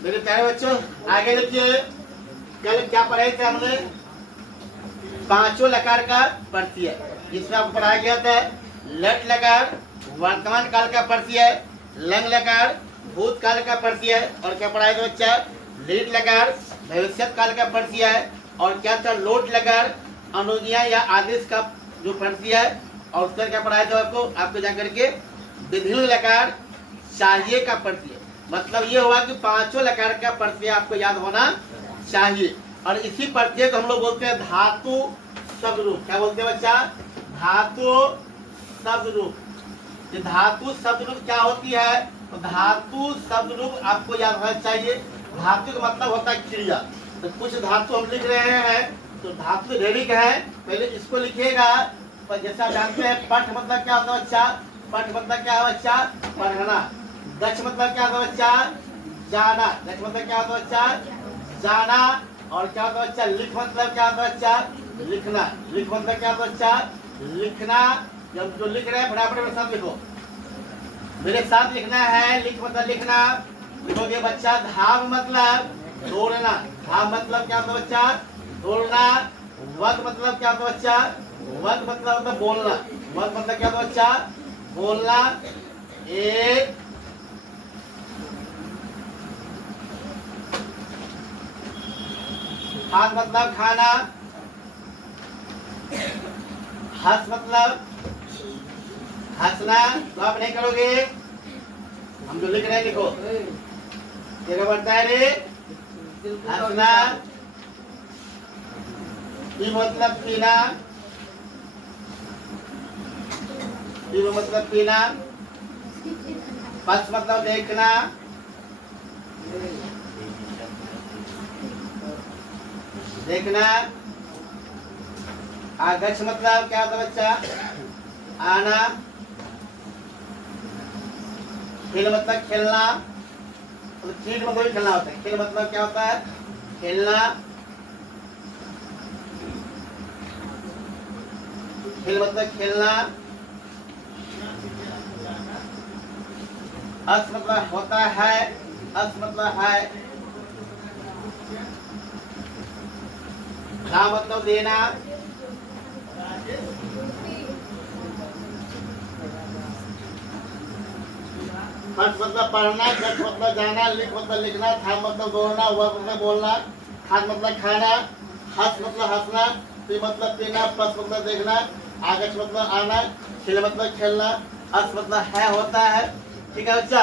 मेरे प्यारे बच्चों, आगे देखिए, कल क्या पढ़ाए थे हमने? पांचों लकार का प्रत्यय, जिसमें आपको पढ़ाया गया था लट लकार वर्तमान काल का प्रत्यय, लंग लकार भूतकाल का प्रत्यय, और क्या पढ़ाया था बच्चा? लीट लकार भविष्य काल का प्रत्यय, और क्या था? लोट लकार अनुज्ञा या आदेश का जो प्रत्यय, और उसका क्या पढ़ाया था आपको जाकर के विभिन्न लकार चाहिए का प्रत्यय। मतलब ये हुआ कि पांचों लकार का प्रत्यय आपको याद होना चाहिए। और इसी प्रत्यय को हम लोग बोलते हैं धातु शब्द रूप। क्या बोलते हैं बच्चा? धातु शब्द रूप। ये धातु शब्द रूप क्या होती है? तो धातु शब्द रूप आपको याद होना चाहिए। धातु का मतलब होता है क्रिया। तो कुछ धातु हम लिख रहे हैं, तो धातु ढेरिक है, पहले इसको लिखिएगा। पर जैसा जानते हैं पठ मतलब क्या होता है बच्चा? पठ मतलब क्या है बच्चा? पढ़ना। गच्छ मतलब क्या होता है बच्चा? जाना। गच्छ मतलब क्या होता है बच्चा? जाना। और क्या होता है बच्चा? लिख मतलब क्या होता है बच्चा? लिखना। लिख मतलब क्या होता है बच्चा? लिखना। जब जो लिख रहे हैं फटाफट मेरे साथ लिखो, मेरे साथ लिखना है। लिख मतलब लिखना। लिखोगे बच्चा। धाव मतलब दौड़ना। धाव मतलब क्या होता है बच्चा? दौड़ना। वक्त मतलब क्या होता है बच्चा? वक्त मतलब बोलना। वक्त मतलब क्या होता है बच्चा? बोलना। एक हाथ मतलब खाना। हंस मतलब हंसना। तो आप नहीं करोगे, हम जो लिख रहे हैं लिखो। क्या बनता है रे? हंसना। पी मतलब पीना। पी मतलब पीना। पस मतलब देखना। देखना। आगच्छ मतलब क्या होता है बच्चा? आना। खेल मतलब खेलना। तो खेल मतलब भी खेलना होता है। खेल मतलब क्या होता है? खेलना। खेल मतलब खेलना। अस मतलब होता है। अस मतलब है। खा मतलब देना। पढ़ मतलब पढ़ना। गच्छ मतलब जाना। लिख मतलब लिखना। था मतलब दौड़ना। वह मतलब बोलना। खाद मतलब खाना। हंस मतलब हंसना। पी मतलब पीना। पस मतलब देखना। आगच्छ मतलब आना। खेल मतलब खेलना। अस मतलब है होता है। ठीक है बच्चा?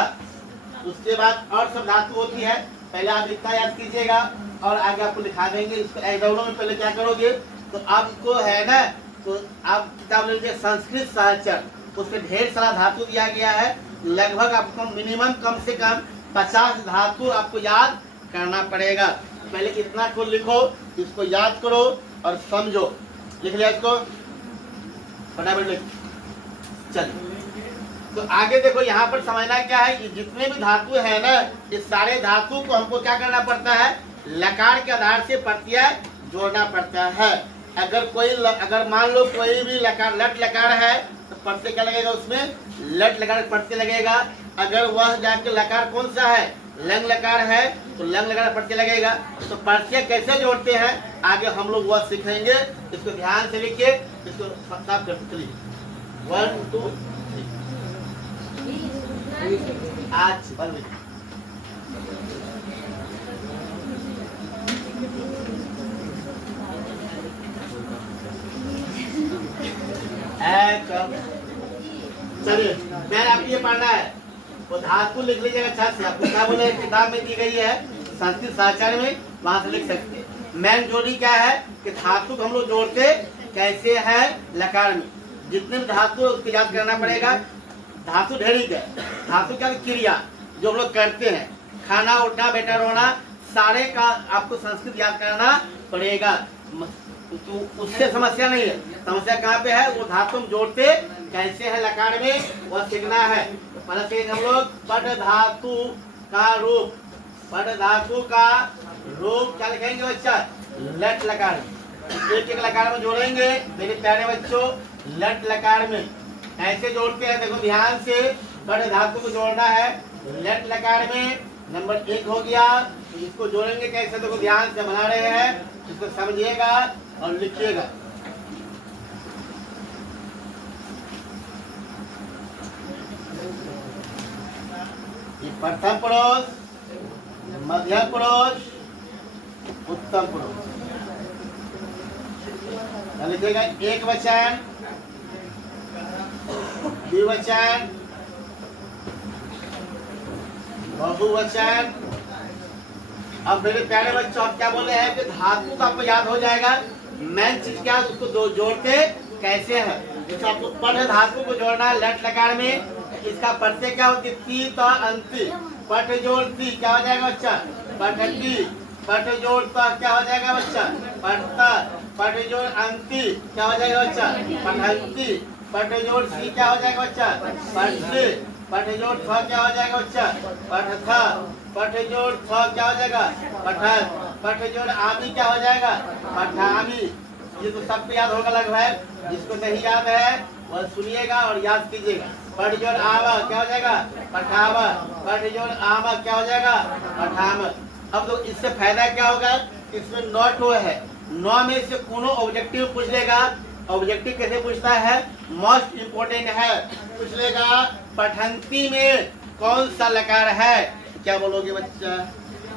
उसके बाद और सब धातु होती है। पहले आप इतना याद कीजिएगा और आगे आपको दिखा देंगे। इसको एग्जाम्पल में पहले क्या करोगे, तो आपको है ना, तो आप किताब ले लीजिए संस्कृत साहित्य, उसमें ढेर सारा धातु दिया गया है। लगभग आपको मिनिमम कम से कम 50 धातु आपको याद करना पड़ेगा। पहले इतना को लिखो, इसको याद करो और समझो। लिख लिया इसको? फटाफट लिख। चलिए, तो आगे देखो, यहाँ पर समझना क्या है कि जितने भी धातु है ना, इस सारे धातु को हमको क्या करना पड़ता है? लकार के आधार से प्रत्यय जोड़ना पड़ता है। अगर मान लो कोई भी लकार लट लकार है, तो प्रत्यय क्या लगेगा उसमें? लट लकार प्रत्यय लगेगा। अगर वह जाके लकार कौन सा है? लंग लकार है, तो लंग लकार प्रत्यय लगेगा। तो प्रत्यय कैसे जोड़ते हैं आगे हम लोग वह सीखेंगे। इसको ध्यान से लिखिए, इसको साफ करते चलिए। 1 2 आज बंद। चलिए, मैंने आपको ये पढ़ना है, वो धातु लिख लीजिएगा अच्छा से। आपको क्या बोले किताब में दी गई है संस्कृत साहित्य में, वहां से लिख सकते हैं। मैन जोड़ी क्या है कि धातु को हम लोग जोड़ते कैसे है लकार में। जितने भी धातु है उसको याद करना पड़ेगा। धातु ढेरिक है। धातु क्या क्रिया जो हम लोग करते हैं, खाना उठना बेटा रोना, सारे का आपको संस्कृत याद करना पड़ेगा। तो उससे समस्या नहीं है। समस्या कहाँ पे है? वो धातु हम जोड़ते कैसे है लकार में, वह सीखना है। तो पहले से हम लोग पट धातु का रूप। पट धातु का रूप क्या लिखेंगे बच्चा? लट लकार। एक एक लकार में जोड़ेंगे मेरे प्यारे बच्चों। लट लकार में ऐसे जोड़ते हैं, देखो ध्यान से। पट धातु को जोड़ना है लट लकार में। नंबर 1 हो गया। तो इसको जोड़ेंगे कैसे, देखो ध्यान से बना रहे हैं, इसको समझिएगा और लिखिएगा। ये प्रथम पुरुष, मध्यम पुरुष, उत्तम पुरुष। लिखिएगा एक वचन, द्विवचन, बहुवचन। अब मेरे प्यारे बच्चों, आप क्या बोल रहे हैं कि धातु का आपको याद हो जाएगा। मेन चीज क्या है, उसको दो जोड़ते कैसे है। जैसे आपको पठ धातु को जोड़ना है लट लकार में, इसका प्रत्यय क्या होती है, ती तो अंति। पठ जोड़ ती क्या हो जाएगा बच्चा, पठती। पठ जोड़ तो क्या हो जाएगा बच्चा, पठता। पठ जोड़ अंति क्या हो जाएगा बच्चा, पठंती। पठ जोड़ सी क्या हो जाएगा बच्चा, पठसे। पठ जोड़ थ क्या हो जाएगा बच्चा, पठथा। पठ जोड़ थ क्या हो जाएगा, पठन। पठ जोड़ आमी क्या हो जाएगा, पठामी। ये तो सबको याद होगा लगभग, जिसको नहीं याद है वह सुनिएगा और याद कीजिएगा। पठ जोड़ आवा क्या हो जाएगा, पठावा। पठ जोड़ आमा क्या हो जाएगा, पठाम। अब तो इससे फायदा क्या होगा, इसमें नॉट वो है, नौ में से कोनो ऑब्जेक्टिव पूछ लेगा। ऑब्जेक्टिव कैसे पूछता है, मोस्ट इम्पोर्टेंट है, पूछ लेगा पठंती में कौन सा लकार है। क्या बोलोगे बच्चा,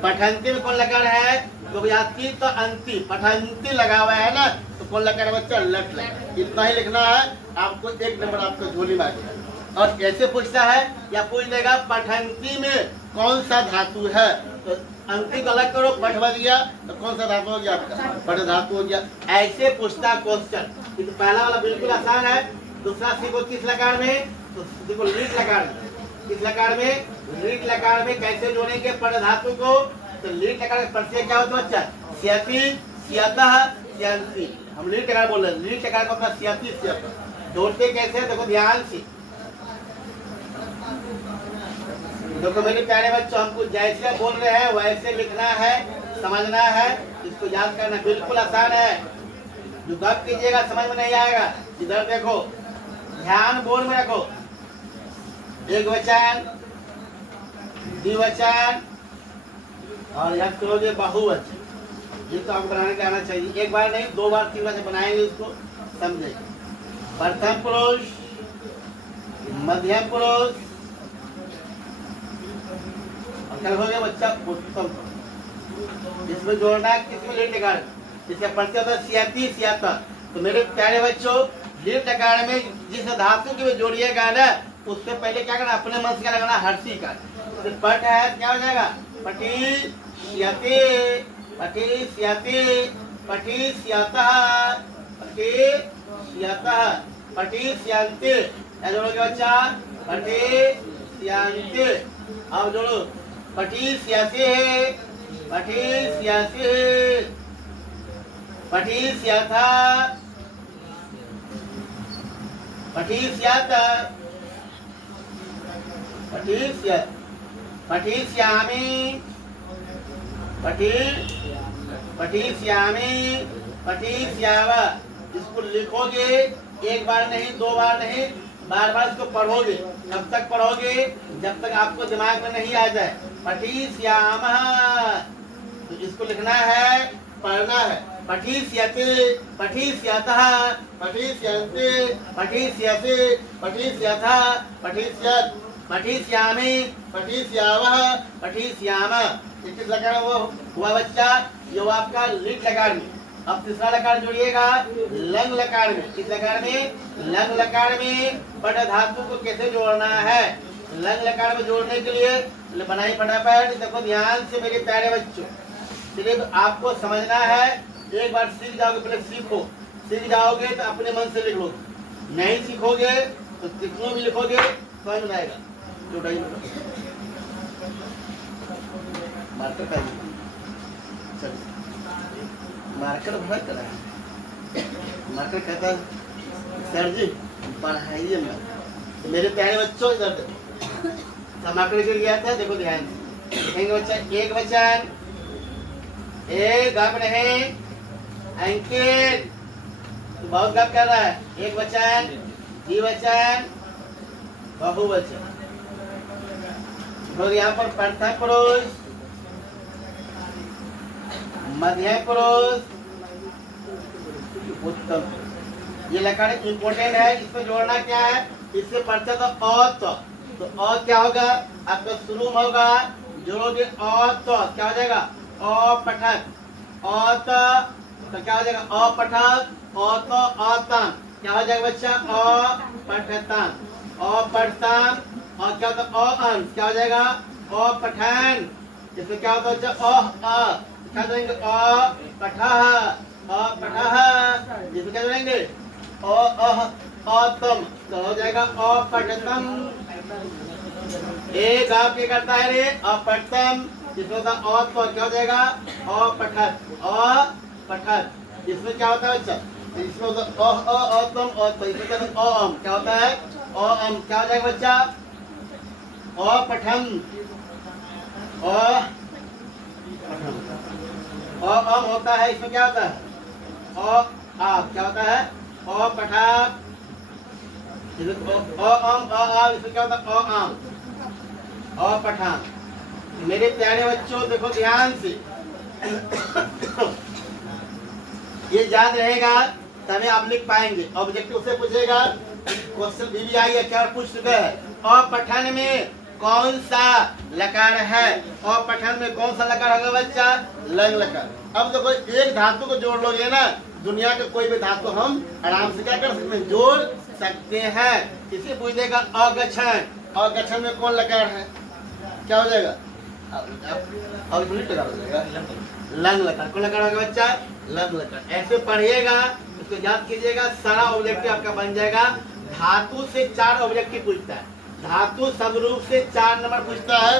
पठंती में कौन लकार है, तो याती तो अंति, पठंती लगा हुआ है ना, तो कौन लकार है बच्चा, लट लकार। इतना ही लिखना है आपको, 1 नंबर आपको झोली में आ जाएगा। और ऐसे पूछता है या पूछ लेगा पठंती में कौन सा धातु है, तो अंति को अलग करो, पठ बन गया तो कौन सा धातु हो गया आपका, पठ धातु हो गया। ऐसे पूछता क्वेश्चन। तो पहला वाला बिल्कुल आसान है। दूसरा सीखो किस लकार में, तो देखो लीट लकार में। किस लकार में, लीट लकार में कैसे जोड़ेंगे पठ धातु को, तो लीट लकार का प्रत्यय क्या होता है बच्चा, स्यति, स्यतः, स्यन्ति। हम लीट लकार बोल रहे हैं, लीट लकार को अपना स्यति, स्यतः जोड़ते कैसे, देखो ध्यान से। देखो मेरे प्यारे बच्चों, हमको जैसे बोल रहे हैं वैसे लिखना है, समझना है, इसको याद करना बिल्कुल आसान है। जो गप कीजिएगा समझ में नहीं आएगा। इधर देखो, ध्यान बोर्ड में रखो। एक वचन, द्विवचन और याद करोगे बहुवचन। ये तो आपको बनाने का आना चाहिए, एक बार नहीं 2 बार 3 बार से बनाएंगे, इसको समझे। प्रथम पुरुष, मध्यम पुरुष, क्या हो गया बच्चा, उत्तम। इसमें जोड़ना है किसमें, लीट लकार। इसका प्रत्यय होता है स्यति, स्यतः। तो मेरे प्यारे बच्चों, लीट लकार में जिस धातु की जोड़िएगा ना, उससे पहले क्या करना, अपने मन से क्या लगाना, हर्षी का। तो पठ है क्या हो जाएगा, पठी स्यते, पठी स्यते, पठी स्यतः, पठी स्यतः, पठी स्यन्ते। क्या जोड़ोगे बच्चा, पठी स्यन्ते। अब जोड़ो, पठी स्यसे, पठी स्यसे, पठी स्यथा, पठी स्यत, पठी स्यत, पठी स्यामी, पठी, पठी स्यामी, पठी स्याव। इसको लिखोगे, एक बार नहीं 2 बार नहीं, बार बार इसको पढ़ोगे। कब तक पढ़ोगे, जब तक आपको दिमाग में नहीं आ जाए। पठी श्याम, तो इसको लिखना है, पढ़ना है। पठी स्यते, पठी स्यतः, पठी स्यन्ते, पठी स्यसे, पठी स्यथा, पठी स्यत, पठी स्यामी, पठी स्यावः, पठी श्याम। किस लकार वो हुआ बच्चा, जो आपका लीट लकार में। अब तीसरा लकार जोड़िएगा लंग लकार में। किस लकार में, लंग लकार में पठ धातु को कैसे जोड़ना है। लंग लकार में जोड़ने के लिए बनाई फटाफट, देखो ध्यान से मेरे प्यारे बच्चों। सिर्फ आपको समझना है, एक बार सीख जाओगे, पहले सीखो। सीख जाओगे तो अपने मन से लिख लो, नहीं सीखोगे तो कितनों भी लिखोगे समझ में आएगा। जोड़ाई मार्कर का मार्कर भर करा है, मार्कर कहता सर जी पढ़ाइए मत। मेरे प्यारे बच्चों इधर देखो, मार्कर गिर गया था, देखो ध्यान से लिखेंगे बच्चा। एक वचन, एक गप नहीं, अंकित बहुत गप कर रहा है। एक वचन, द्विवचन, बहुवचन। और यहाँ पर प्रथम पुरुष, मध्यम पुरुष, उत्तम पुरुष। ये लकार इंपोर्टेंट है, इसमें जोड़ना क्या है, इससे पढ़ते तो अ क्या होगा आपका शुरू में होगा, जोड़ोगे अ क्या हो जाएगा अपठक, तो क्या हो जाएगा अपठक, अतम क्या हो जाएगा बच्चा अपठतम, अपठतम, और क्या होता है क्या हो जाएगा अपठन। इसमें क्या होता है बच्चा क्या करेंगे इसमें क्या करेंगे अतम, तो हो जाएगा अपठतम। एक आप क्या करता है रे अपठतम, इसमें होता है क्या हो जाएगा अपठत, अपठत। इसमें क्या होता है बच्चा, इसमें होता है अतम, इसमें क्या होता है अम, क्या हो जाएगा बच्चा अपठम, अम होता है, इसमें क्या होता है आप क्या होता है अपठा, इसमें क्या होता है अपठा। मेरे प्यारे बच्चों देखो ध्यान से ये याद रहेगा तभी आप लिख पाएंगे। ऑब्जेक्टिव से पूछेगा, क्वेश्चन भी आई है, क्या पूछ चुका है अपठन में कौन सा लकार है, अपठन में कौन सा लकार होगा बच्चा लंग लकार। अब देखो एक धातु को जोड़ लोगे ना, दुनिया के कोई भी धातु हम आराम से क्या कर सकते हैं जोड़ सकते हैं। इसे पूछ देगा अगछन, अगछन में कौन लकार है, क्या हो जाएगा लंग लकार, कौन लकार होगा बच्चा लंग लकार। ऐसे पढ़िएगा, इसको याद कीजिएगा, सारा ऑब्जेक्टिव आपका बन जाएगा। धातु से 4 ऑब्जेक्टिव पूछता है, धातु समरूप से 4 नंबर पूछता है,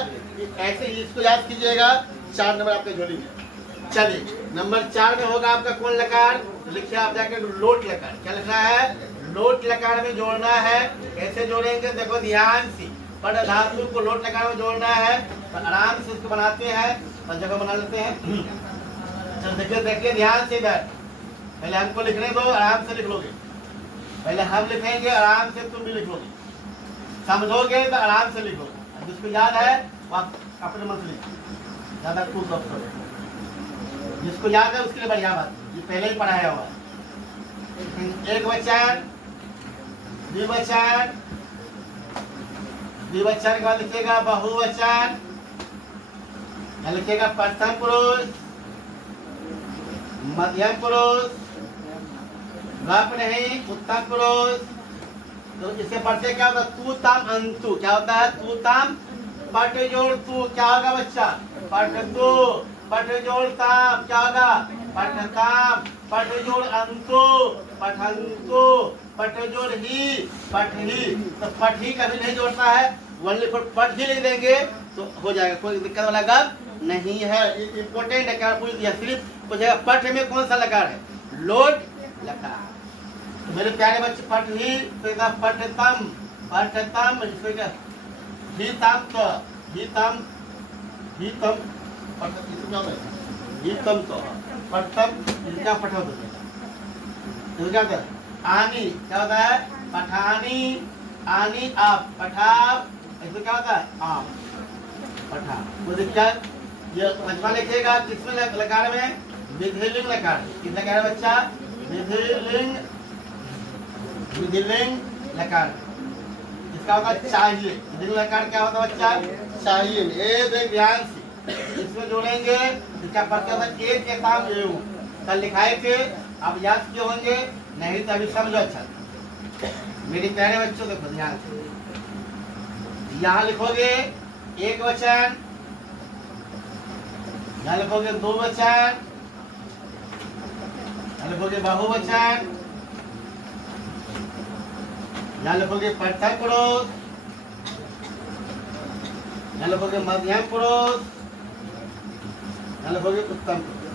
ऐसे इसको याद कीजिएगा 4 नंबर आपके झोली में। चलिए नंबर 4 में होगा आपका कौन लकार, लिखिए आप जाकर लोट लकार। क्या लिखना है लोट लकार में जोड़ना है। कैसे जोड़ेंगे देखो ध्यान से, पर धातु को लोट लकार में जोड़ना है, तो आराम से इसको बनाते हैं और जगह बना लेते हैं। चल देखिए ध्यान से, इधर पहले हमको लिखने दो, आराम से लिख लोगे, पहले हम लिखेंगे आराम से तुम भी लिख लोगे, समझोगे तो आराम से लिखो, जिसको याद है वह अपने मन से लिखो, ज्यादा खूब अफसर जिसको याद है उसके लिए बढ़िया बात, ये पहले ही पढ़ाया हुआ। एक वचन, द्विवचन, द्विवचन के बाद लिखिएगा बहुवचन, लिखिएगा प्रथम पुरुष, मध्यम पुरुष, गप नहीं उत्तम पुरुष। तो इसे पढ़ते क्या होता है तू ताम अंतु, क्या होता है तू ताम पट जोड़ तू, क्या होगा बच्चा पट तू, पट जोड़ ताम क्या होगा पठताम, पट जोड़ अंतु पठंतु, पट जोड़ ही पठ ही। तो पठ ही कभी नहीं जोड़ता है, वनली फॉर पठ ही लिख देंगे तो हो जाएगा, कोई दिक्कत वाला गप नहीं है। इम्पोर्टेंट है, क्या पूछ दिया सिर्फ पूछेगा पठ में कौन सा लकार है लोट लकार। तो मेरे प्यारे बच्चे पठ ही पठतम, पठतम हितम तो हितम, हितम हितम तो पठतम, इसका पठा तो क्या होता है आनी, क्या होता है पठानी, आनी आप पठाव, ऐसे क्या होता है आप पठा। वो दिक्कत ये पंचमा लिखिएगा किसमें लकार में विधिलिंग लकार, किस लकार है बच्चा विधिलिंग, विधिलिंग लकार, इसका होता चाहिए। विधिलिंग लकार क्या होता है बच्चा चाहिए। एक ध्यान से इसमें जोड़ेंगे, इसका प्रत्यय होता है एक एकाम एवं, कल लिखाए थे आप याद किए होंगे, नहीं तो अभी समझो अच्छा। मेरे प्यारे बच्चों देखो ध्यान से, यहाँ लिखोगे एक वचन, यहाँ लिखोगे दो वचन, यहाँ लिखोगे बहुवचन, यहाँ लिखोगे प्रथम पुरुष, यहाँ लिखोगे मध्यम पुरुष, यहाँ लिखोगे उत्तम पुरुष।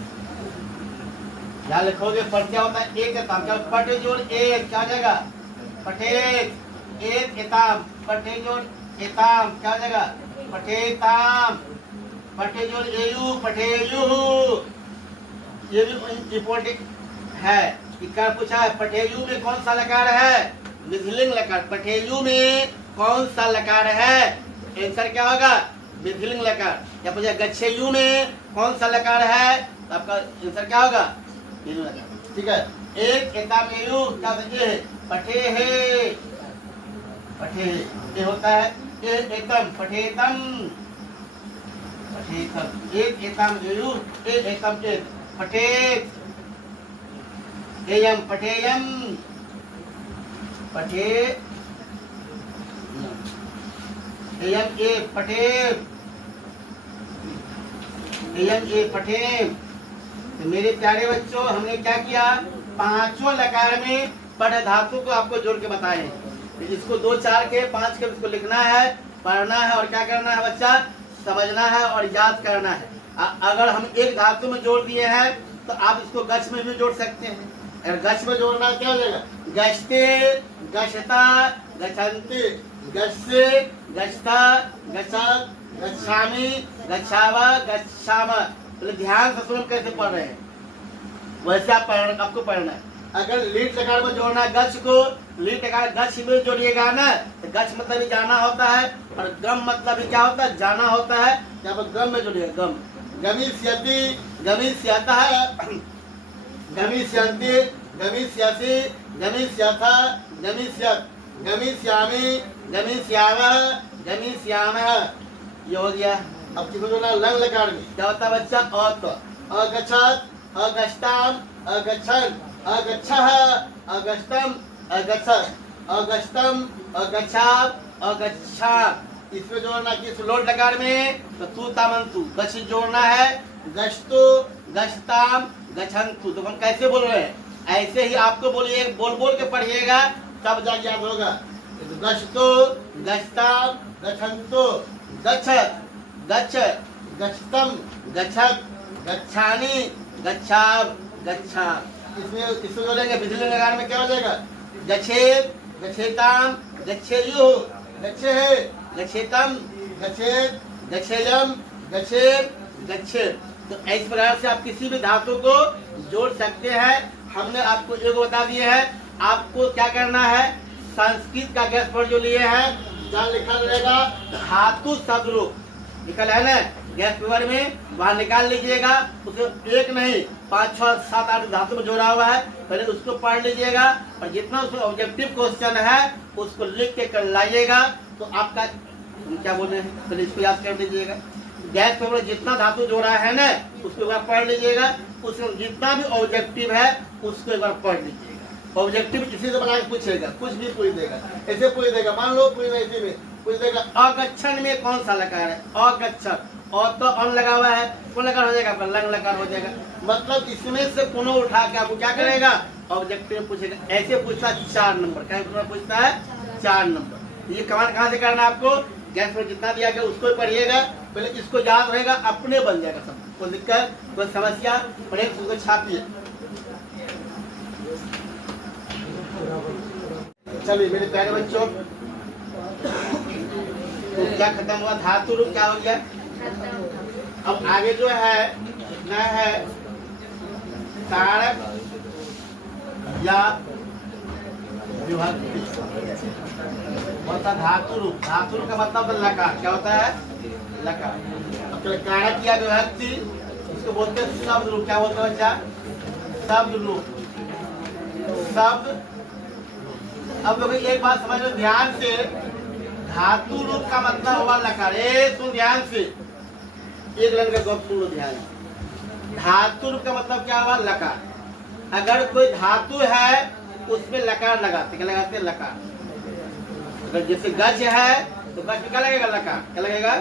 यहाँ लिखोगे प्रत्यय होता है एक एताम, क्या पट जोड़ एक क्या हो जाएगा पठेत, एक एताम पठे जोड़ एताम क्या हो जाएगा पठेताम, पठे जोड़ एयु पठेयु। ये भी इम्पोर्टेंट है, इसका पूछा है पठेयु में कौन सा लकार है विधिलिंग लकार, पठेयु में कौन सा लकार है, आंसर क्या होगा विधिलिंग लकार। या पूछा गच्छेयु में कौन सा लकार है, तो आपका आंसर क्या होगा, विधिलिंग लकार। ठीक है, एक एतामेयु क्या होता है, पठे है, पठे ये होता है ए एकम, पठेतम, पठेतम, एक एतामेयु ए एकम एक पठेत, एयम पठेयम, पठे एयम ए पठेव, एयम ए पठेव। तो मेरे प्यारे बच्चों, हमने क्या किया, पांचों लकार में पढ़ धातु को आपको जोड़ के बताए। इसको 2 4 के 5 के इसको लिखना है, पढ़ना है और क्या करना है बच्चा, समझना है और याद करना है। अगर हम एक धातु में जोड़ दिए हैं तो आप इसको गच्छ में भी जोड़ सकते हैं। अगर गच्छ में जोड़ना क्या हो जाएगा, गच्छते, गच्छता, गच्छन्ति, गच्छसे, गच्छता, गच्छत, गच्छामि, गच्छावा, गच्छामा। तो ध्यान से सुन कैसे पढ़ रहे हैं, वैसे आपको पढ़ना है। अगर लीट लकार में जोड़ना है गच्छ को, लीट लकार गच्छ में जोड़िएगा ना, तो गच्छ मतलब ही जाना होता है और गम मतलब ही क्या होता है, जाना होता है। यहाँ पर गम में जोड़िएगा, गम, गमिष्यति, गमिष्यतः, गमिष्यन्ति, गमिष्यसि, गमिष्यथ, गमिष्यत्, गमिष्यामि, गमिष्यावः, गमिष्यामः। ये हो गया। अब किसको जोड़ना, लंग लकार में क्या होता है बच्चा, अत, अगच्छत, अगच्छताम, अगच्छन्, अगच्छः, अगच्छतम, अगच्छत्, अगच्छतम, अगच्छाव, अगच्छा। इसमें जोड़ना किस लोट लकार में, तो तू तामंतु, गच्छ जोड़ना है, गच्छतु, गच्छताम, गच्छन्तु। तो हम कैसे बोल रहे हैं, ऐसे ही आपको बोलिए, बोल बोल के पढ़िएगा तब जाके याद होगा। गच्छतु, गच्छताम, गच्छन्तु, गच्छत, गच्छ, गच्छतम, गच्छत, गच्छानि, गच्छाव, गच्छा। इसमें जोड़ेंगे विधिलिंग लकार में क्या हो जाएगा, गच्छेत, गच्छेताम, गच्छेयु, गच्छेहे, गच्छेतम, गच्छेत, गच्छेयम, गच्छेत, गच्छेत। तो इस प्रकार से आप किसी भी धातु को जोड़ सकते हैं। हमने आपको एक बता दिए है, आपको क्या करना है, संस्कृत का गैस पर जो लिए हैं जहाँ लिखा रहेगा धातु शब्द रूप निकल है ना गैस पेपर में, वहाँ निकाल लीजिएगा। उसे एक नहीं 5 6 7 8 धातु में जोड़ा हुआ है, पहले उसको पढ़ लीजिएगा और जितना उसमें ऑब्जेक्टिव क्वेश्चन है उसको लिख के कर लाइएगा। तो आपका क्या बोल रहे हैं, पहले इसको याद कर लीजिएगा। गैस पेपर में जितना धातु जोड़ा है ना उसको एक बार पढ़ लीजिएगा, उसमें जितना भी ऑब्जेक्टिव है उसको एक बार पढ़ लीजिएगा। ऑब्जेक्टिव किसी से बना के पूछेगा, कुछ भी पूछ देगा, ऐसे पूछ देगा, मान लो पूछ ऐसे में पूछ देगा, अगच्छन में कौन सा लकार है, अगच्छन, और तो अन लगा हुआ है, कौन लकार हो जाएगा, आपका लंग लकार हो जाएगा। मतलब इसमें से कोनो उठा के आपको क्या करेगा, ऑब्जेक्टिव पूछेगा। ऐसे पूछता है 4 नंबर, क्या पूछता है 4 नंबर। ये कमांड कहाँ से करना है आपको, गैस में जितना दिया गया उसको ही पढ़िएगा, पहले इसको याद रहेगा, अपने बन जाएगा सब। कोई दिक्कत, कोई समस्या, पढ़े उसको छापिए। चलिए मेरे प्यारे बच्चों, तो क्या खत्म हुआ, धातु रूप क्या हो गया। अब आगे जो है ना है कारक या विभक्ति, होता धातु रूप। धातु रूप का मतलब लकार, क्या होता है, लकार। अब कारक या विभक्ति इसको बोलते हैं शब्द रूप। क्या बोलते हैं बच्चा, शब्द रूप, शब्द। अब लोग एक बात समझ लो ध्यान से, धातु रूप का मतलब हुआ लकार। सुन ध्यान से, एक लाइन का गप सुन लो ध्यान से। धातु रूप का मतलब क्या हुआ, लकार। अगर कोई धातु है उसमें लकार लगाते, क्या लगाते हैं, लकार। अगर जैसे गज है तो गज में क्या लगेगा, लकार, क्या लगेगा।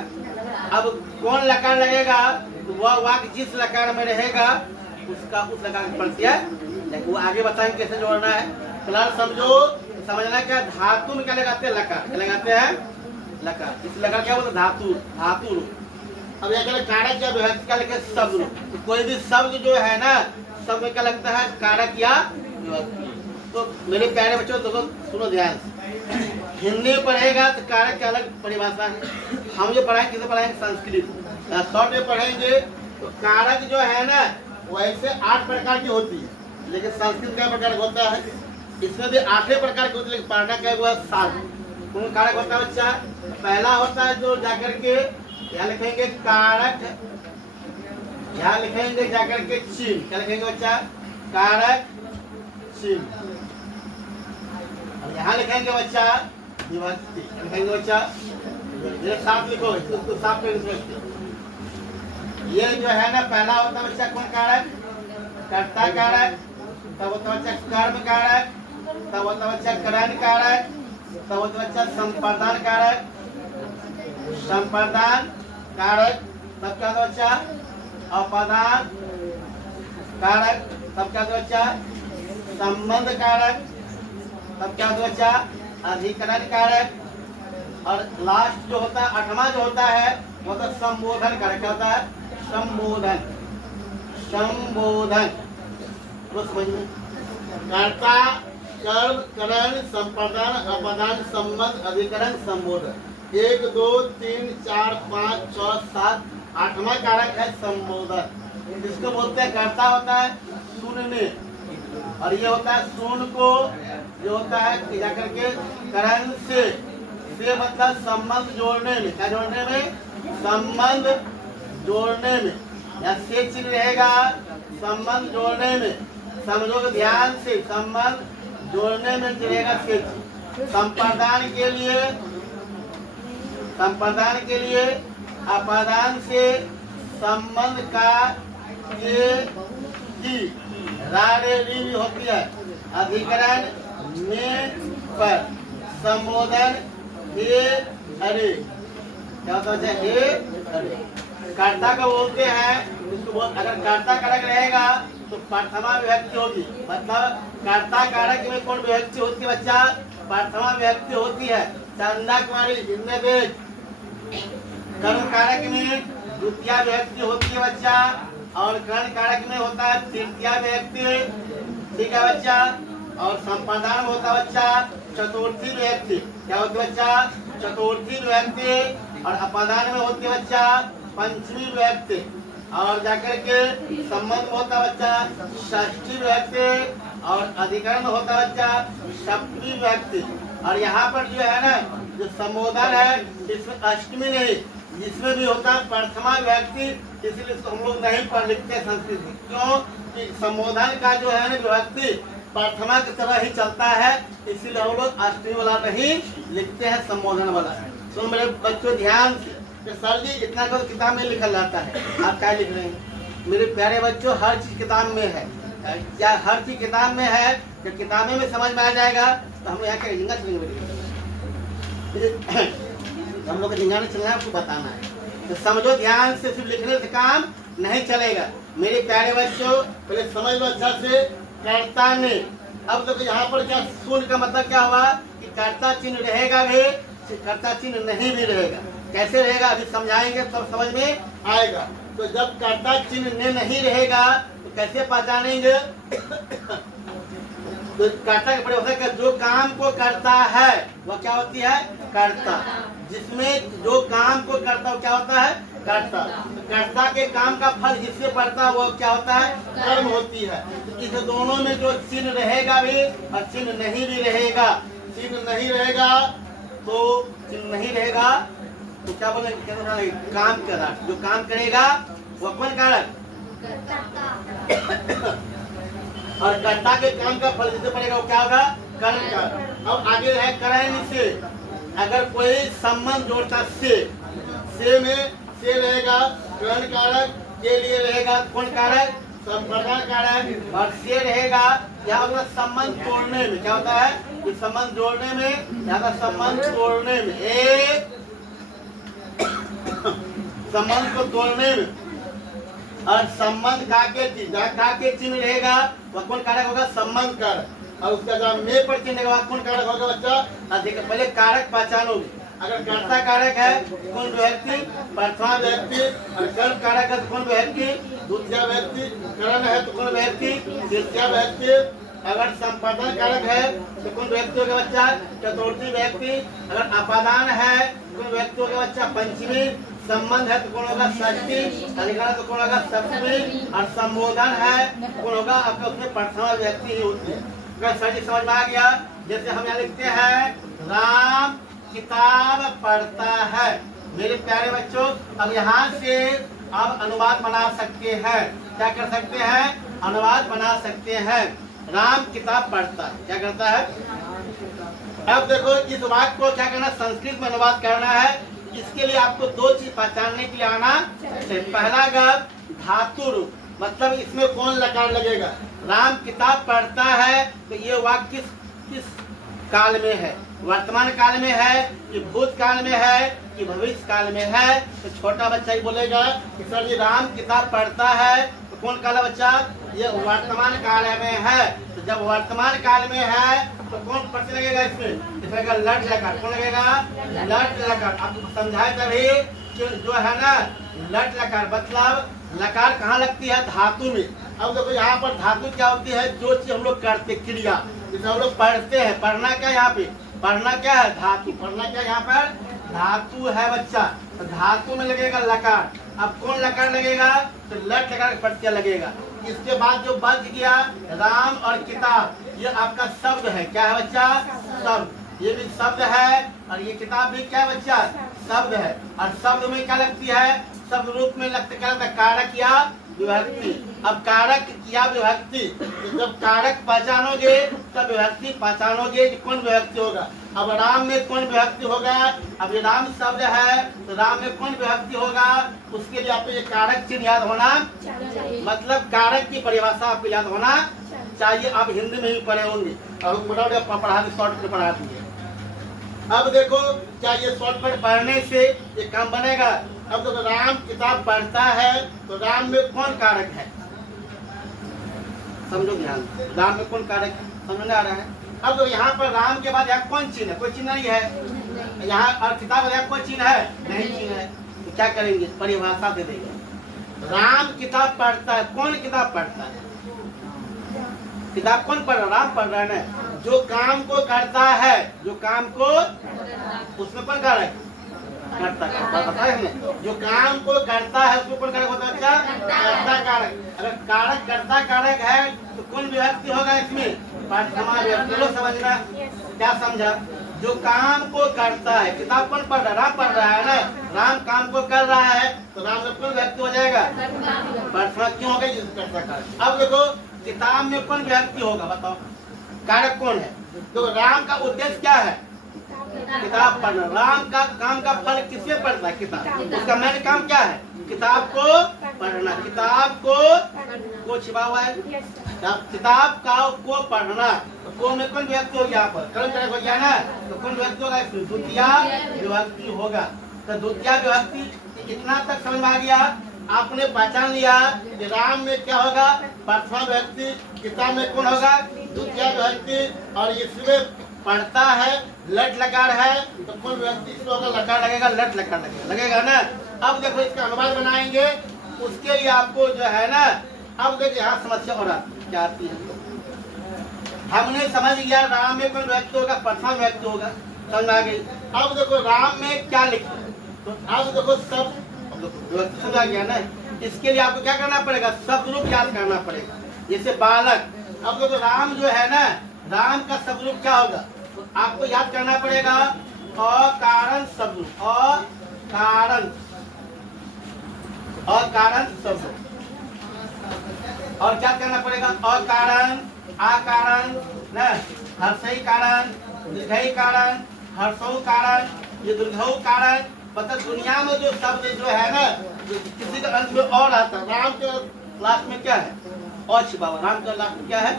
अब कौन लकार लगेगा, तो वह वाक्य जिस लकार में रहेगा उसका उस लकार की प्रत्यय, लेकिन वो आगे बताएंगे कैसे जोड़ना है। फिलहाल समझो, समझना क्या, धातु में क्या लगाते हैं, लकार, क्या लगाते हैं, लकार। इस लकार क्या बोलते हैं, धातु, धातु रूप। अब यहाँ क्या कारक या विभक्ति क्या लिखे, शब्द रूप। तो कोई भी शब्द जो है ना, शब्द में क्या लगता है, कारक या विभक्ति। तो मेरे प्यारे बच्चों तो सुनो ध्यान से, हिंदी में पढ़ेगा तो कारक की अलग परिभाषा है। हम जो पढ़ाएंगे किसे पढ़ाएंगे, संस्कृत शॉर्ट में पढ़ेंगे। तो कारक जो है ना वैसे 8 प्रकार की होती है, लेकिन संस्कृत क्या प्रकार होता है, इसमें भी 8 प्रकार की होती है, लेकिन पढ़ना क्या हुआ 7। कौन कारक होता है बच्चा, पहला होता है जो जाकर के यहाँ लिखेंगे कारक, यहाँ लिखेंगे जाकर के चिन्ह, क्या लिखेंगे बच्चा? कारक चिन्ह। और यहाँ लिखेंगे बच्चा विभक्ति, लिखेंगे बच्चा, ये साफ लिखो, इसको साफ करके। ये जो है ना पहला होता है बच्चा कौन कारक? कर्ता कारक, तब होता है बच्चा कर्म कारक, तब होता है बच्चा करण कारक, तब होता है बच्चा संप्रदान कारक, संप्रदान कारक, तब क्या होता है बच्चा? अपदान कारक, तब क्या होता है बच्चा? संबंध कारक, तब क्या होता है बच्चा? अधिकरण कारक, और लास्ट जो होता है आठवां जो होता है वो तो संबोधन कारक। क्या होता है? संबोधन, संबोधन। तो समझ में कर्ता, कर्म, करण, संप्रदान, अपदान, संबंध, अधिकरण, संबोधन। 1 2 3 4 5 6 7 आठवां कारक है संबोधन। इसको बोलते हैं कर्ता होता है सुनने, और ये होता है सुन को जो होता है जाकर के करण से मतलब संबंध जोड़ने में, क्या जोड़ने में? संबंध जोड़ने में, या से चिन्ह रहेगा संबंध जोड़ने में, समझोगे ध्यान से, संबंध जोड़ने में रहेगा से चिन्ह। संप्रदान के लिए, संप्रदान के लिए अपदान से संबंध का ये की री भी होती है, अधिकरण में पर, संबोधन हे हरे, क्या होता है? हे हरे। कर्ता को बोलते हैं, इसको अगर कर्ता कारक रहेगा तो प्रथमा विभक्ति होगी, मतलब कर्ता कारक में कौन विभक्ति होती है बच्चा? प्रथमा विभक्ति होती है। चंदा कुमारी जिनमें वेद, कर्म कारक में द्वितीय विभक्ति होती है बच्चा, और कर्ण कारक में होता है तृतीय विभक्ति, ठीक है बच्चा। और संप्रदान में होता है बच्चा चतुर्थी विभक्ति, क्या होती है बच्चा? चतुर्थी विभक्ति। और अपदान में होती है बच्चा पंचमी विभक्ति, और जाकर के संबंध में होता है बच्चा षष्ठी विभक्ति, और अधिकरण में होता है बच्चा सप्तमी विभक्ति। और यहाँ पर जो है ना जो संबोधन है इसमें अष्टमी नहीं, जिसमें भी होता है प्रथमा विभक्ति, इसलिए इसको हम लोग नहीं पढ़ लिखते संस्कृत में। क्यों कि संबोधन का जो है ना विभक्ति प्रथमा की तरह ही चलता है, इसीलिए हम लोग अष्टमी वाला नहीं लिखते हैं, संबोधन वाला। तो मेरे बच्चों ध्यान से, सर जी इतना तो किताब में लिखा जाता है, आप क्या लिख रहे हैं? मेरे प्यारे बच्चों हर चीज किताब में है, क्या हर चीज किताब में है? जब किताबें में समझ में आ जाएगा तो हम यहाँ के झिंगा चलेंगे, हम लोग को झिंगा नहीं चलना है, आपको बताना है। तो समझो ध्यान से, सिर्फ लिखने से काम नहीं चलेगा। मेरे प्यारे बच्चों पहले समझ लो अच्छा से, कर्ता ने, अब देखो यहाँ पर क्या सुन का मतलब क्या हुआ कि कर्ता चिन्ह रहेगा भी, कर्ता चिन्ह नहीं भी रहेगा। कैसे रहेगा अभी समझाएंगे तब समझ में आएगा। तो जब कर्ता चिन्ह ने नहीं रहेगा तो कैसे पहचानेंगे? तो कर्ता के परिभाषा जो काम को करता है वह क्या होती है? कर्ता। जिसमें जो काम को करता है क्या होता है? कर्ता। कर्ता के काम का फल जिससे पड़ता है वो क्या होता है? कर्म होती है। इस दोनों में जो चिन्ह रहेगा भी और चिन्ह नहीं भी रहेगा, चिन्ह नहीं रहेगा तो चिन्ह नहीं रहेगा तो क्या बोलेंगे? काम करा, जो काम करेगा वो कौन कारक? और कर्ता के काम का फल जिससे पड़ेगा वो क्या होगा? कर्म का। अब आगे है करण से, अगर कोई संबंध जोड़ता से में से रहेगा करण कारक, के लिए रहेगा कौन कारक? संप्रदान कारक। और से रहेगा यहाँ होगा संबंध तोड़ने में, क्या होता है? कि संबंध जोड़ने में, यहाँ संबंध तोड़ने में, एक संबंध को तोड़ने में। और संबंध का के चिन्ह रहेगा वह कौन कारक होगा? संबंध कारक। और उसका जब में पर चिन्ह रहेगा कौन कारक होगा बच्चा? अधिक। पहले कारक पहचानोगे, अगर कर्ता कारक है कौन व्यक्ति? प्रथमा व्यक्ति। और कर्म कारक है तो कौन व्यक्ति? द्वितीय व्यक्ति। करण है तो कौन व्यक्ति? तृतीय व्यक्ति। अगर संप्रदान कारक है तो कौन व्यक्ति होगा बच्चा? चतुर्थी व्यक्ति। अगर अपादान है कौन व्यक्ति होगा बच्चा? पंचमी। संबंध है तो कौन होगा? षष्ठी। अधिकरण तो कौन होगा? सप्तमी। और संबोधन है कौन होगा? आपका उसमें प्रथमा व्यक्ति ही होती है। अगर सर जी समझ में आ गया, जैसे हम यहाँ लिखते हैं राम किताब पढ़ता है, मेरे प्यारे बच्चों, अब यहाँ से आप अनुवाद बना सकते हैं। क्या कर सकते हैं? अनुवाद बना सकते हैं। राम किताब पढ़ता है, क्या करता है? अब देखो इस वाक्य को क्या करना, संस्कृत में अनुवाद करना है। इसके लिए आपको दो चीज पहचानने के लिए आना चाहिए। पहला गब धातु रूप, मतलब इसमें कौन लकार लगेगा। राम किताब पढ़ता है तो ये वाक्य किस काल में है? वर्तमान काल में है कि भूतकाल में है कि भविष्य काल में है? तो छोटा बच्चा ही बोलेगा कि सर जी राम किताब पढ़ता है, तो कौन काल है बच्चा? ये वर्तमान काल में है। तो जब वर्तमान काल में है तो कौन प्रत्यय लगेगा इसमें? इसमें लट लकार। कौन लगेगा? लट लकार। आपको समझाए तभी कि जो है ना लट लकार, मतलब लकार कहाँ लगती है? धातु में। अब देखो यहाँ पर धातु क्या होती है? जो चीज हम लोग करते, क्रिया, जैसे हम लोग पढ़ते हैं। पढ़ना क्या यहाँ पे? पढ़ना क्या है? धातु। पढ़ना क्या यहाँ पर? धातु है बच्चा। तो धातु में लगेगा लकार। अब कौन लकार लगेगा? तो लट लकार प्रत्यय लगेगा। इसके बाद जो बच गया राम और किताब, ये आपका शब्द है। क्या है बच्चा? शब्द। ये भी शब्द है और ये किताब भी क्या है बच्चा? शब्द है। और शब्द में क्या लगती है? शब्द रूप में लगता क्या लगता है? कारक या विभक्ति। अब कारक या विभक्ति, तो जब कारक पहचानोगे तब विभक्ति पहचानोगे कि कौन विभक्ति होगा। अब राम में कौन विभक्ति होगा? अब ये राम शब्द है तो राम में कौन विभक्ति होगा? उसके लिए आपको ये कारक चिन्ह याद होना, मतलब कारक की परिभाषा आपको याद होना चाहिए। आप हिंदी में ही पढ़े होंगे और पढ़ा शॉर्ट में पढ़ा दिए। अब देखो क्या ये शॉर्टकट पढ़ने से ये काम बनेगा। अब देखो राम किताब पढ़ता है तो राम में कौन कारक है? समझो ध्यान, राम में कौन कारक है? समझ में आ रहा है? अब तो यहाँ पर राम के बाद यहाँ कौन चिन्ह है? कोई चिन्ह नहीं है यहाँ। और किताब यहाँ कोई चिन्ह है? नहीं चिन्ह है। तो क्या करेंगे? परिभाषा दे देंगे। राम किताब पढ़ता है। कौन किताब पढ़ता है? किताब कौन पढ़ रहा? राम पढ़ रहा है ना। जो काम को करता है, जो काम को, उसमें कौन कारक? करता है। बताए हमने, जो काम को करता है उसमें कौन कारक होता है? अच्छा, करता कारक। अगर कारक करता कारक है तो कौन विभक्ति होगा इसमें? प्रथमा विभक्ति। लो समझना, क्या समझा? जो काम को करता है, किताब कौन पढ़ रहा है? राम पढ़ रहा है ना। राम काम को कर रहा है तो राम में कौन विभक्ति हो जाएगा? प्रथमा। क्यों हो गई? करता कारक। अब देखो किताब में कौन विभक्ति होगा? बताओ, कारक कौन है? तो राम का उद्देश्य क्या है? किताब पढ़ना। राम का काम का फल किससे पढ़ता है? किताब। उसका मेन काम क्या है? किताब को पढ़ना। किताब को छिपा हुआ है, किताब का को पढ़ना। तो को में कौन विभक्ति हो गया? यहाँ पर कर्म कारक हो गया ना। तो कौन विभक्ति होगा? द्वितीया विभक्ति होगा। तो द्वितीया विभक्ति इतना तक समझ में आ गया। आपने पहचान लिया कि राम में क्या होगा? प्रथमा विभक्ति। किताब में कौन होगा? द्वितीया विभक्ति। और इसमें पढ़ता है, लट लकार है, तो कौन विभक्ति इसमें होगा? लकार लगेगा, लट लकार लगेगा ना। अब देखो इसका अनुवाद बनाएंगे। उसके लिए आपको जो है ना, अब देखिए यहाँ समस्या और क्या आती है। हमने समझ लिया राम में कौन विभक्ति होगा? प्रथमा विभक्ति होगा, समझ आ गई। अब देखो राम में क्या लिखा, तो अब देखो सब विभक्ति समझ आ गया ना। इसके लिए आपको क्या करना पड़ेगा? शब्द रूप याद करना पड़ेगा। जैसे बालक, अब देखो राम जो है ना, राम का शब्द रूप क्या होगा? तो आपको याद करना पड़ेगा अकारण शब्द रूप। अकारण शब्द। और क्या करना पड़ेगा? अकारण, आकारण, न हर्षई कारण, दीर्घई कारण, हर्षौ कारण, ये दीर्घौ कारण। मतलब दुनिया में जो शब्द जो है ना, किसी का अंत में और आता है। राम के लास्ट में क्या है? और छिपा हुआ। राम का लास्ट में क्या है?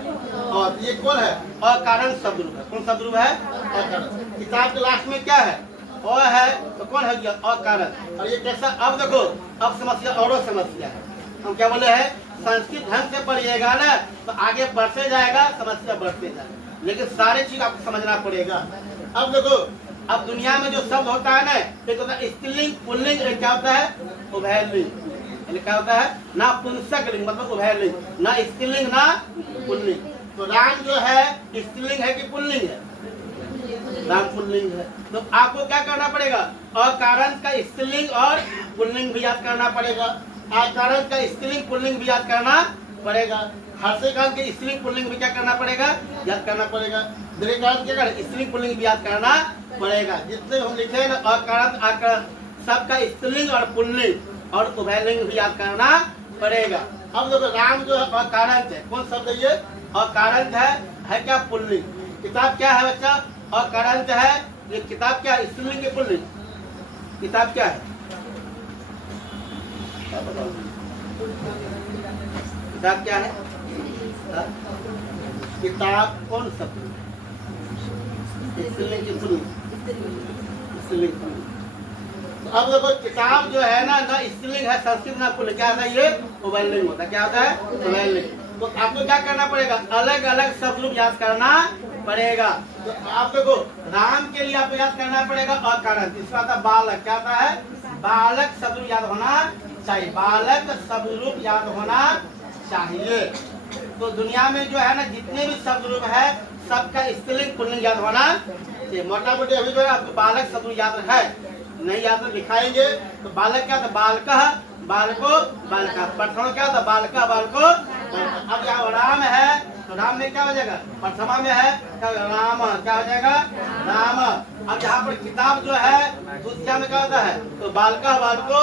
और ये कौन है? अकारण शब्द रूप है। कौन शब्द रूप है? अकारण। किताब के लास्ट में क्या है? और है तो कौन है? अकारण। और ये कैसा? अब देखो, अब समस्या और समस्या है। हम क्या बोले हैं? संस्कृत ढंग से पढ़िएगा ना तो आगे बढ़ते जाएगा, समस्या बढ़ते जाएगा। लेकिन सारे चीज आपको समझना पड़ेगा। अब देखो, अब दुनिया में जो शब्द होता है ना, एक होता है स्त्रीलिंग, पुल्लिंग, क्या होता है? उभयलिंग। क्या होता है? ना पुंसक लिंग, मतलब उभयलिंग, ना स्त्रीलिंग ना पुल्लिंग। तो राम जो है स्त्रीलिंग है कि पुल्लिंग है? राम पुल्लिंग है। तो आपको क्या करना पड़ेगा? अकारण का स्त्रीलिंग और पुल्लिंग भी याद करना पड़ेगा। आकारण का स्त्रीलिंग पुल्लिंग भी याद करना पड़ेगा। हर्षकांत के स्त्रीलिंग पुल्लिंग भी क्या करना पड़ेगा? याद करना पड़ेगा। दीर्घकांत के स्त्रीलिंग पुल्लिंग भी याद करना पड़ेगा। जितने हम लिखे ना अकारण, आकारण, सबका स्त्रीलिंग और पुल्लिंग और उभयलिंग भी याद करना पड़ेगा। अब देखो राम जो है अकारांत है, कौन शब्द है ये? अकारांत है क्या पुल्लिंग? किताब क्या है बच्चा? अकारांत है। ये किताब क्या है, स्त्रीलिंग की पुल्लिंग? किताब क्या है? किताब क्या है? किताब कौन शब्द? स्त्रीलिंग की पुल्लिंग, स्त्रीलिंग पुल्लिंग। अब देखो किताब जो है ना स्त्रीलिंग है, संस्कृत ना पुल्लिंग। क्या होता है ये? उभयलिंग होता है। क्या होता है? उभयलिंग। तो आपको क्या करना पड़ेगा? अलग अलग शब्द रूप याद करना पड़ेगा। तो आप देखो राम के लिए आपको याद करना पड़ेगा अकारांत। इसका आता बालक। क्या आता है? बालक शब्द रूप याद होना चाहिए। बालक शब्द रूप याद होना चाहिए। तो दुनिया में जो है ना जितने भी शब्द रूप है सबका स्त्रीलिंग पुल्लिंग याद होना चाहिए। मोटा मोटी अभी जो है आपको बालक शब्द रूप याद है, नहीं याद तो लिखाएंगे। तो बालक क्या था? बालकः, बालको, बालका। प्रथमा क्या था? बालका, बालको। अब यहाँ राम है तो राम में क्या हो जाएगा? प्रथमा में है क्या? राम। क्या हो जाएगा? राम। अब यहाँ पर किताब जो है दूसरा में क्या होता है? तो बालका, बालको,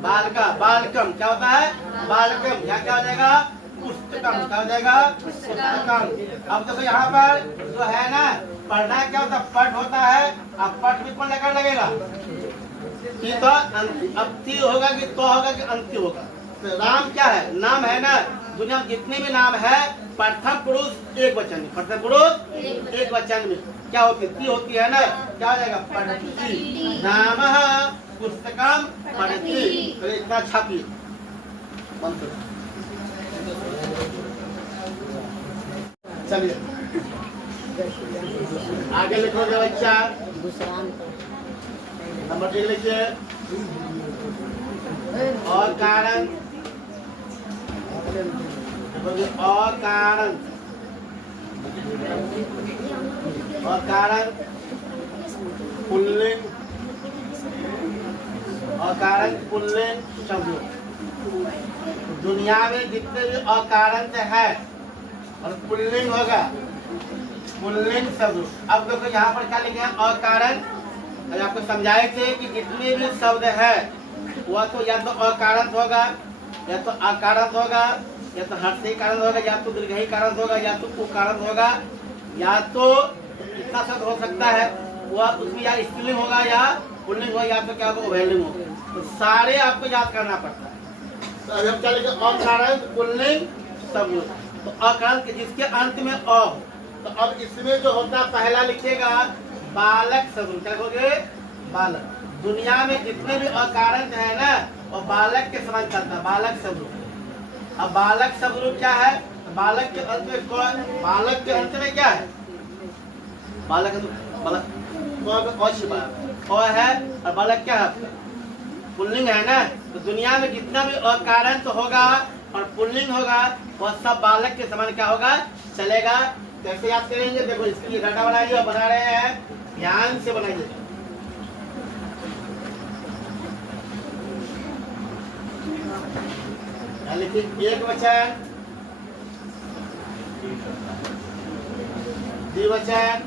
बालका, बालकम। क्या होता है? बालकम। यहाँ क्या हो जाएगा? पुस्तकम। क्या हो जाएगा? पुस्तकम। अब देखो यहाँ पर जो है ना पढ़ना क्या होता है? पठ होता है। अब पठ भी कौन लेकर लगेगा? तो अब ती होगा कि तो होगा कि अंति होगा? तो राम क्या है? नाम है ना। दुनिया में जितने भी नाम है प्रथम पुरुष एक वचन में, प्रथम पुरुष एक वचन में क्या होती है? ती होती है ना। क्या हो जाएगा? पठति। नामः पुस्तकम पठति। तो इतना छापिए। चलिए आगे लिखोगे बच्चा। नंबर 3 लिखिए। और कारण, अकारण, अकारण पुल्लिंग, अकारण पुल्लिंग शब्द। दुनिया में जितने भी अकारण है और पुल्लिंग होगा, पुल्लिंग शब्द। अब देखो यहाँ पर क्या लिखे हैं? अकारण। आपको समझाए थे कि जितने भी शब्द है वह तो या तो अकारण होगा, या तो अकारत होगा, या तो हर्षी कारण होगा, या तो दीर्घई कारण होगा, या तो उकारत होगा, या तो इतना शब्द हो सकता है वह उसमें या स्त्रीलिंग होगा या पुल्लिंग होगा, या तो क्या होगा? उभयलिंग होगा। तो सारे आपको याद करना पड़ता है। तो अभी हम क्या लिखे? अकारण पुल्लिंग शब्द। तो अकारण के जिसके अंत में अ हो, तो अब इसमें जो होता है पहला लिखिएगा बालक शब्द। क्या होगे? बालक। दुनिया में जितने भी अकारण है ना वो बालक के समान चलता है, बालक शब्द। अब बालक शब्द क्या है? तो बालक के अंत में कौन? बालक के अंत में क्या है? बालक है और बालक क्या है? पुल्लिंग है ना। तो दुनिया में जितना भी अकारण तो होगा और पुल्लिंग होगा वह सब बालक के समान क्या होगा? चलेगा। कैसे याद करेंगे? देखो इसकी रटा बनाइए और बना रहे हैं, ध्यान से बनाइए। लिखिए एक वचन, द्विवचन,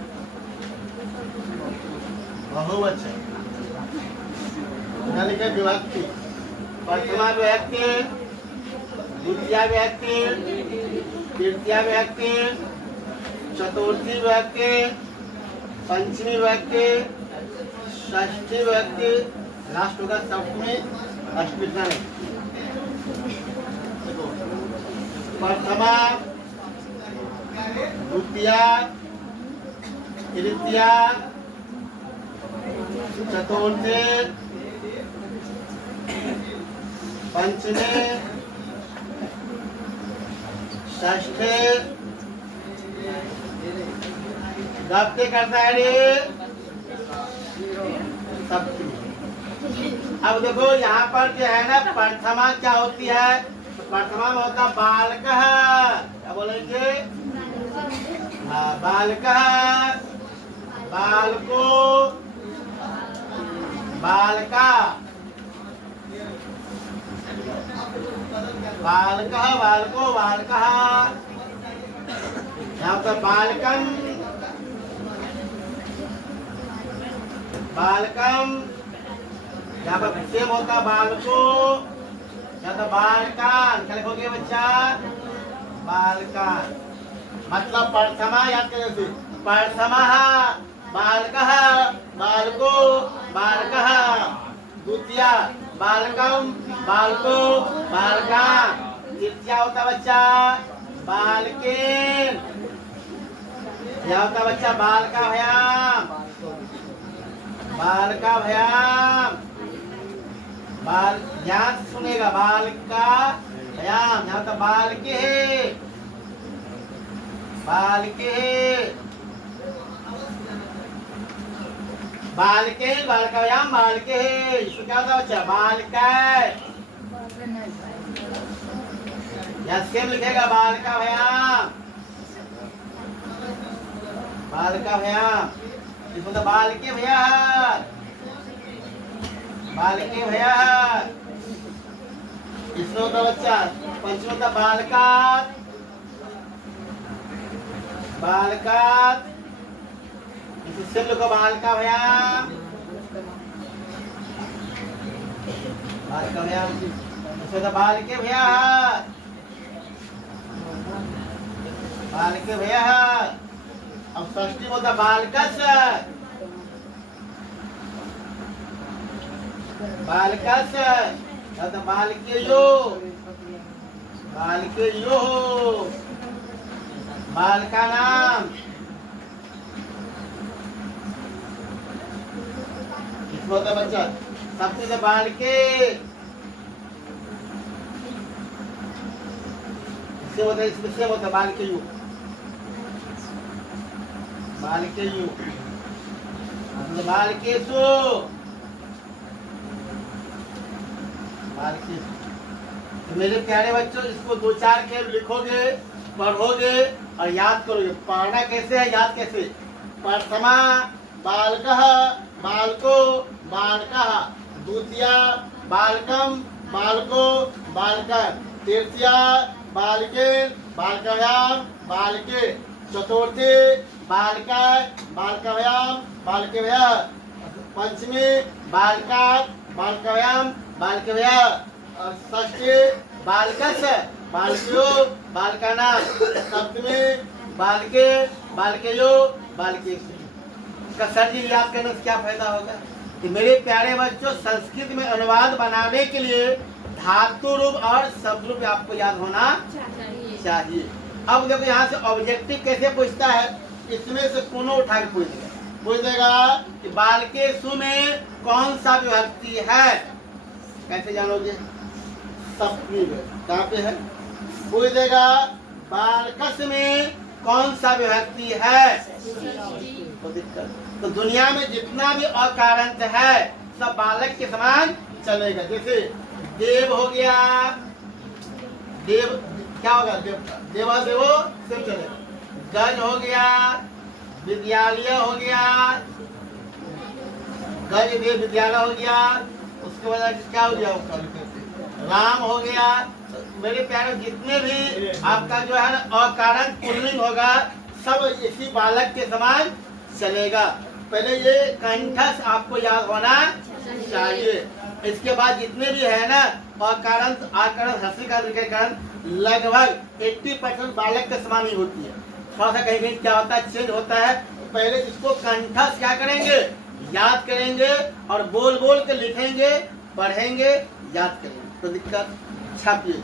बहुवचन। लिखे विभक्ति। प्रथमा विभक्ति, द्वितीया विभक्ति, तृतीया विभक्ति, चतुर्थी विभक्ति, पंचमी विभक्ति, षष्ठी विभक्ति, लास्ट होगा सप्तमी, अष्टमी। प्रथमा, द्वितीया, तृतीया, चतुर्थी, पंचमी, षष्ठी, सप्तमी करता है रे सप्तमी। अब देखो यहाँ पर जो है ना प्रथमा क्या होती है? प्रथमा में होता बालक। क्या बोलेंगे? बालक, बालको, बालका, बालक, बालको, बालका। यहाँ पर बालकम, बालकम, यहाँ पर सेम होता बालको, या तो बालकान। क्या लिखोगे बच्चा? बालकान। मतलब प्रथमा याद करें, प्रथमा बालकः बालको बालकः, द्वितीया बालकम बालको बालका, तृतीया होता बच्चा बालकेन, क्या होता बच्चा? बालका भयाम, बालका भयाम। बाल ध्यान से सुनेगा, बालका भयाम। यहाँ तो बालके है, बालके है, बालके बालका भयाम बालके है। इसको क्या होता बच्चा? बालका। यहाँ सेम लिखेगा बालका भयाम, बालका भयाम। इसको तो बालके भैया, बालके भैया। इसमें होता बच्चा पंचम होता बालकात, बालकात। इसको सेम लिखो बालका भयाम, बालका भयाम। इसमें होता बालके भैया, बालके भैया। अब षष्ठी होता बालकस, बालकस। तो बालके यो, बालके यो, बालका नाम। इसमें होता बच्चा सबसे से बालके, इससे होता, इसमें से होता बालके यू, बालके यू, बालकेशु, बालकेशु। तो मेरे प्यारे बच्चों, इसको दो चार के लिखोगे, पढ़ोगे और याद करोगे। पढ़ना कैसे है, याद कैसे? प्रथमा बालकः बालको बालकः, द्वितीया बालकम बालको बालकः, तृतीया बालके बालकव्याम बालके, चतुर्थी बालका बालकव्याम बालकव्या, पंचमी बालका बालकव्याम बालकव्या, और षष्ठी बालकस बालकयो बालकाना, सप्तमी बालके बालकेयो बालके। इसका सर जी याद करने से क्या फायदा होगा कि मेरे प्यारे बच्चों, संस्कृत में अनुवाद बनाने के लिए धातु रूप और शब्द रूप आपको याद होना चाहिए। अब देखो यहाँ से ऑब्जेक्टिव कैसे पूछता है, इसमें से कोनो उठा के पूछ देगा कि बालकेशु में कौन सा विभक्ति है। कैसे जानोगे? सप्तमी में कहाँ पे है? पूछ देगा बालकस में कौन सा विभक्ति है। तो दुनिया में जितना भी अकारंत है सब बालक के समान चलेगा। जैसे देव हो गया, देव क्या होगा? देवा देवो सब चलेगा। गज हो गया, विद्यालय हो गया, गज देव विद्यालय हो गया। उसके बाद क्या हो गया? राम हो गया। मेरे प्यारे, जितने भी आपका जो है ना अकारंत पुल्लिंग होगा सब इसी बालक के समान चलेगा। पहले ये कंठस्थ आपको याद होना चाहिए। इसके बाद जितने भी है ना अकारंत आकारंत हंसी का कारण लगभग 80% बालक के समान ही होती है। थोड़ा सा कहीं कहीं क्या होता है, चेंज होता है। पहले इसको कंठस्थ क्या करेंगे? याद करेंगे और बोल बोल के लिखेंगे, पढ़ेंगे, याद करेंगे। तो दिक्कत छापिए।